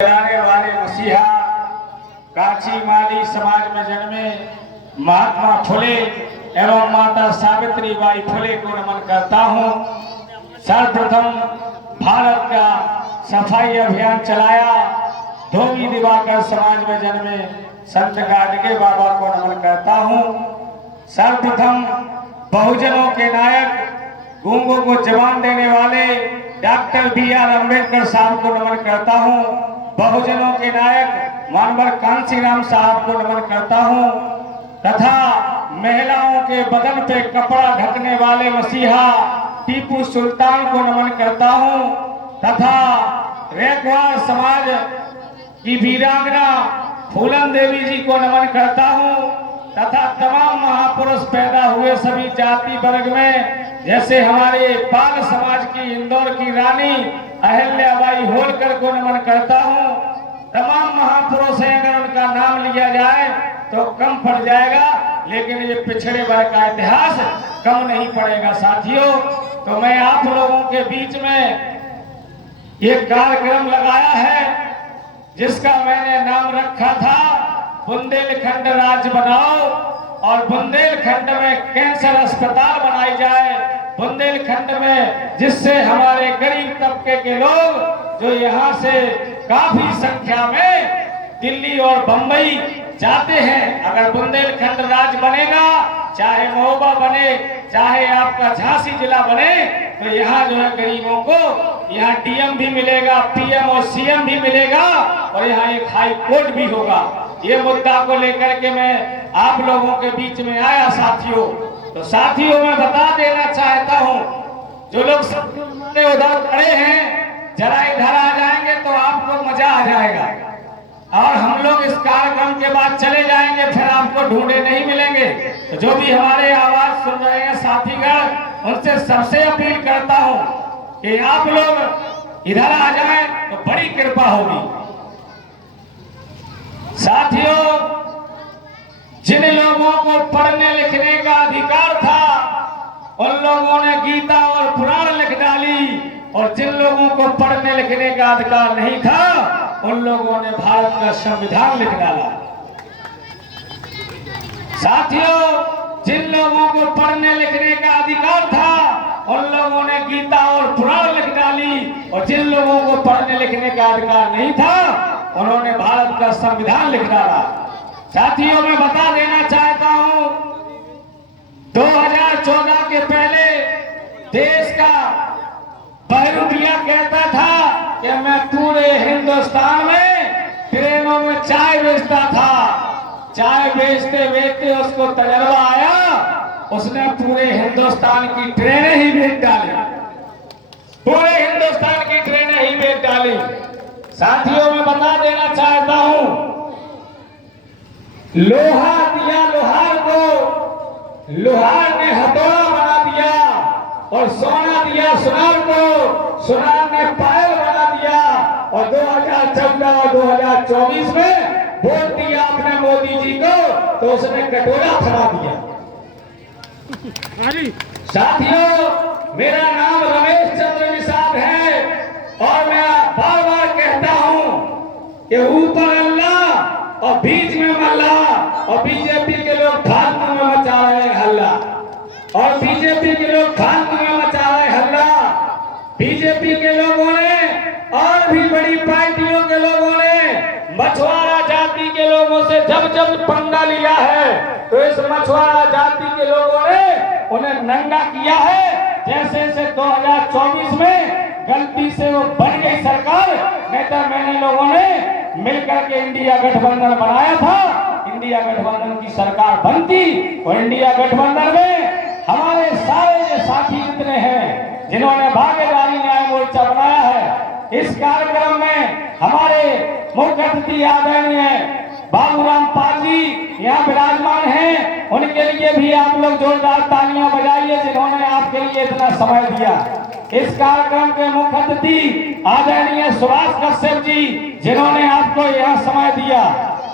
चलाने वाले मसीहा काची माली समाज में जन्मे महात्मा फुले एवं माता सावित्री बाई फुले को नमन करता हूँ। सर्वप्रथम भारत का सफाई अभियान चलाया धोबी दिवाकर समाज में जन्मे संत गाडगे बाबा को नमन करता हूँ। सर्वप्रथम बहुजनों के नायक गूंगों को जबान देने वाले डॉक्टर बी.आर. अम्बेडकर साहब को नमन करता हूँ। बहुजनों के नायक मानवर कांसी राम साहब को नमन करता हूँ तथा महिलाओं के बदन पे कपड़ा ढकने वाले मसीहा टीपू सुल्तान को नमन करता हूँ तथा रेखवार समाज की वीरांगना फूलन देवी जी को नमन करता हूँ तथा तमाम महापुरुष पैदा हुए सभी जाति वर्ग में जैसे हमारे पाल समाज की इंदौर की रानी अहिल्याबाई होलकर को नमन करता हूँ। तमाम महापुरुष हैं, अगर उनका नाम लिया जाए तो कम पड़ जाएगा, लेकिन ये पिछड़े वर्ग का इतिहास कम नहीं पड़ेगा साथियों। तो मैं आप लोगों के बीच में ये कार्यक्रम लगाया है जिसका मैंने नाम रखा था बुंदेलखंड राज्य बनाओ और बुंदेलखंड में कैंसर अस्पताल बनाई जाए। बुंदेलखंड में जिससे हमारे गरीब तबके के लोग जो यहाँ से काफी संख्या में दिल्ली और बंबई जाते हैं, अगर बुंदेलखंड राज्य बनेगा, चाहे महोबा बने, चाहे आपका झांसी जिला बने, तो यहाँ जो है गरीबों को यहाँ डीएम भी मिलेगा, पीएम और सीएम भी मिलेगा और यहाँ एक हाई कोर्ट भी होगा। ये मुद्दा को लेकर के मैं आप लोगों के बीच में आया साथियों। तो साथियों मैं बता देना चाहता हूँ, जो लोग सब उधर खड़े हैं जरा इधर आ जाएंगे तो आपको मजा आ जाएगा और हम लोग इस कार्यक्रम के बाद चले जाएंगे, फिर आपको ढूंढे नहीं मिलेंगे। तो जो भी हमारे आवाज सुन रहे हैं साथीगण, उनसे सबसे अपील करता हूँ कि आप लोग इधर आ जाएं तो बड़ी कृपा होगी। साथियों, जिन लोगों को पढ़ने लिखने का अधिकार था उन लोगों ने गीता और पुराण लिख डाली, और जिन लोगों को पढ़ने लिखने का अधिकार नहीं था उन लोगों ने भारत का संविधान लिख डाला। साथियों, जिन लोगों को पढ़ने लिखने का अधिकार था उन लोगों ने गीता और पुराण लिख डाली, और जिन लोगों को पढ़ने लिखने का अधिकार नहीं था उन्होंने भारत का संविधान लिख डाला। साथियों, मैं बता देना चाहता हूं, 2014 के पहले देश का बहरूपिया कहता था कि मैं पूरे हिंदुस्तान में ट्रेनों में चाय बेचता था। चाय बेचते बेचते उसको तजर्बा आया, उसने पूरे हिंदुस्तान की ट्रेनें ही बेच डाली, पूरे हिंदुस्तान की ट्रेनें ही बेच डाली। साथियों, मैं बता देना चाहता हूं, लोहा दिया लोहार को, लोहार ने हथौड़ा बना दिया, और सोना दिया सुनार को, सुनार ने पायल बना दिया। और 2014 और 2024 में वोट दिया आपने मोदी जी को तो उसने कटोरा थमा दिया। साथियों, मेरा नाम रमेश चंद्र निषाद है और मैं बार बार कहता हूं कि ऊपर अल्लाह और बीच में मल्लाह, और बीजेपी के लोग फालतू में मचा रहे हैं हल्ला, और बीजेपी के लोग फालतू में मचा रहे हैं हल्ला। बीजेपी के लोगों ने और भी बड़ी पार्टियों के लोगों ने मछुआरा जाति के लोगों से जब जब पंगा लिया है तो इस मछुआरा जाति के लोगों ने उन्हें नंगा किया है। जैसे से 2024 में गलती से वो बन गई सरकार, नहीं तो मैंने लोगों ने मिलकर के इंडिया गठबंधन बनाया था। इंडिया गठबंधन की सरकार बनती और इंडिया गठबंधन में हमारे सारे साथी जितने हैं जिन्होंने भागीदारी न्याय मोर्चा बनाया है, इस कार्यक्रम में हमारे मुख्य अतिथि आदरणीय बाबूराम पाल जी यहाँ विराजमान हैं, उनके लिए भी आप लोग जोरदार तालियां बजाइए जिन्होंने आपके लिए इतना समय दिया। इस कार्यक्रम के मुख्य अतिथि आदरणीय सुभाष कश्यप जी जिन्होंने आपको यहाँ समय दिया।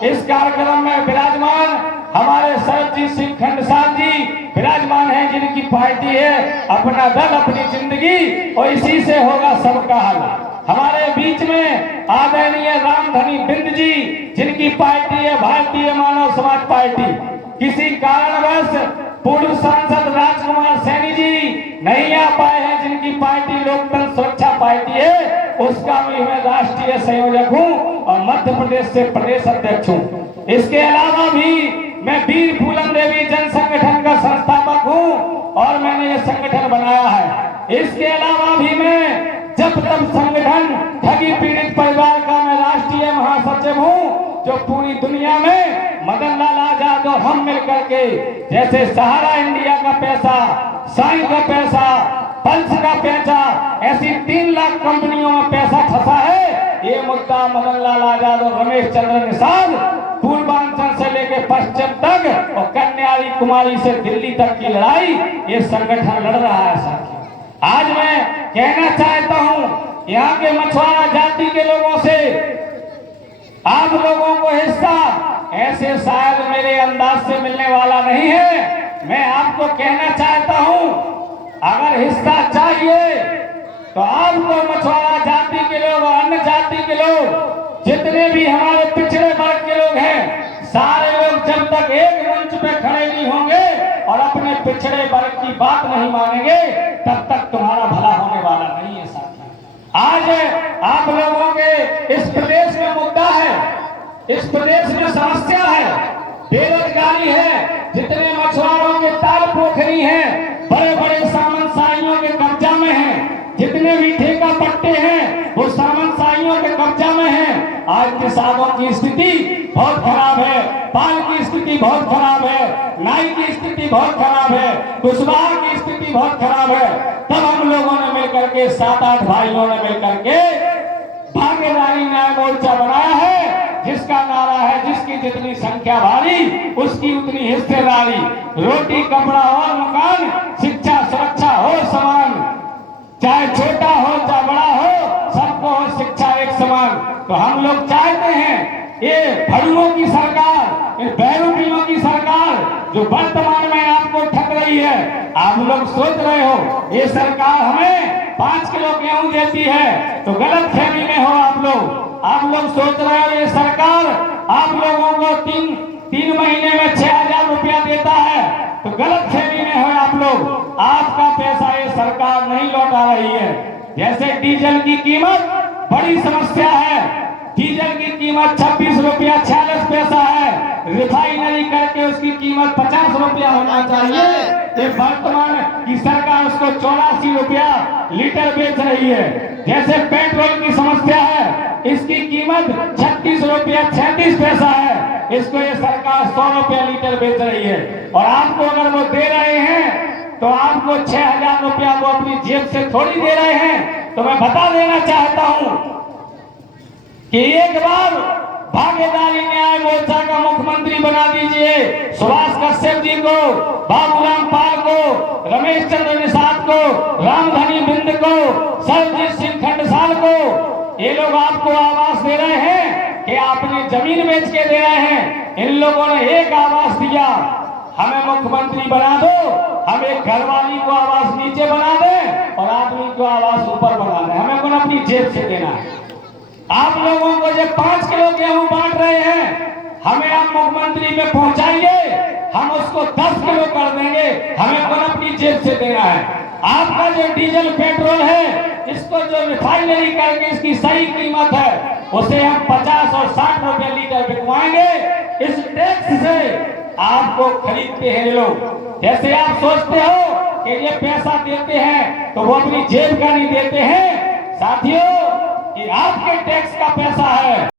इस कार्यक्रम में विराजमान हमारे सरबजीत सिंह खंडसाल जी विराजमान हैं, जिनकी पार्टी है अपना दल अपनी जिंदगी, और इसी से होगा सबका हल। हमारे बीच में आदरणीय रामधनी बिंद जी, जिनकी पार्टी है भारतीय मानव समाज पार्टी, किसी कारणवश पूर्व सांसद राजकुमार सैनी जी नहीं आ पाए हैं, जिनकी पार्टी लोकतंत्र सुरक्षा पार्टी है, उसका भी मैं राष्ट्रीय संयोजक हूं और मध्य प्रदेश से प्रदेश अध्यक्ष हूं। इसके अलावा भी मैं वीर फूलन देवी जन संगठन का संस्थापक हूं और मैंने ये संगठन बनाया है। इसके अलावा भी मैं जब तब संगठन ठगी पीड़ित परिवार का मैं राष्ट्रीय महासचिव हूं, जो पूरी दुनिया में मदन लाल आजाद और हम मिलकर के जैसे सहारा इंडिया का पैसा, साई का पैसा, पल्स का पैसा, ऐसी 3 लाख कंपनियों में पैसा फंसा है। ये मुद्दा मदन लाल आजाद और रमेश चंद्र निषाद पूर्वांचल से लेकर पश्चिम तक और कन्याकुमारी से दिल्ली तक की लड़ाई ये संगठन लड़ रहा है साथियों। आज मैं कहना चाहता हूं यहाँ के मछुआरा जाति के लोगों से, आप लोगों को हिस्सा ऐसे शायद मेरे अंदाज से मिलने वाला नहीं है। मैं आपको कहना चाहता हूं, अगर हिस्सा चाहिए तो आपको मछुआरा जाति के लोग, अन्य जाति के लोग, जितने भी हमारे पिछड़े वर्ग के लोग हैं, सारे लोग जब तक एक मंच पे खड़े नहीं होंगे और अपने पिछड़े वर्ग की बात नहीं मानेंगे, तब तक तुम्हारा भला होने वाला नहीं है साथियों। आज आप लोगों के इस प्रदेश में मुद्दा है, इस प्रदेश में समस्या है, बेरोजगारी है, जितने मछुआरों के ताल पोखरी हैं बड़े बड़े सामंतशाहियों के कब्जा में हैं, जितने भी ठेका पट्टे हैं वो सामंतशाहियों के कब्जा में हैं। आज किसानों की स्थिति बहुत खराब है, पाल की स्थिति बहुत खराब है, नाई की स्थिति बहुत खराब है, कुशवाहा की स्थिति बहुत खराब है। तब हम लोगों ने मिलकर के 7-8 भाइयों ने मिलकर के भागीदारी न्याय मोर्चा बनाया है, जिसका नारा है जिसकी जितनी संख्या भारी उसकी उतनी हिस्सेदारी, रोटी कपड़ा और मकान, शिक्षा सुरक्षा हो समान, चाहे छोटा हो चाहे बड़ा हो, सबको हो शिक्षा एक समान। तो हम लोग चाहते हैं ये भड़ुओं की सरकार, ये बैरूपियों की सरकार जो वर्तमान में आपको ठग रही है, आप लोग सोच रहे हो ये सरकार हमें 5 किलो गेहूं देती है तो गलत फहमी में हो आप लोग सोच रहे हो ये सरकार आप लोगों को तीन महीने में 6,000 रुपया देता है तो गलत फहमी में हो आप लोग। आपका पैसा ये सरकार नहीं लौटा रही है। जैसे डीजल की कीमत बड़ी समस्या है, डीजल की कीमत 26 रुपया 46 पैसा है, रिफाइनरी करके उसकी कीमत 50 रुपया होना चाहिए, ये वर्तमान की सरकार उसको 84 रुपया लीटर बेच रही है। जैसे पेट्रोल की समस्या है, इसकी कीमत 36 रुपया 36 पैसा है, इसको ये सरकार 100 रुपया लीटर बेच रही है। और आपको अगर वो दे रहे हैं तो आपको 6,000 रुपया वो अपनी जेब से थोड़ी दे रहे हैं। तो मैं बता देना चाहता हूं कि एक बार भागीदारी न्याय मोर्चा का मुख्यमंत्री बना दीजिए सुभाष कश्यप जी को, बाबूराम पाल को, रमेश चंद्र निषाद को, रामधनी बिंद को, सरजीत सिंह खंडसाल को। ये लोग आपको आवास दे रहे हैं कि आपने जमीन बेच के दे रहे हैं। इन लोगों ने एक आवास दिया, हमें मुख्यमंत्री बना दो, हम एक घरवाली को आवास नीचे बना दें और आदमी को आवास ऊपर बना दें, हमें कौन अपनी जेब से देना है। आप लोगों को जो 5 किलो गेहूं बांट रहे हैं, हमें आप मुख्यमंत्री में पहुंचाइए, हम उसको 10 किलो कर देंगे, हमें कौन अपनी जेब से देना है। आपका जो डीजल पेट्रोल है, इसको जो रिफाइनरी करके इसकी सही कीमत है उसे हम 50 और 60 रुपए लीटर बिकवाएंगे। इस टैक्स से आपको खरीदते हैं लोग। जैसे आप सोचते हो कि ये पैसा देते हैं तो वो अपनी जेब का नहीं देते हैं, साथियों ये आपके टैक्स का पैसा है।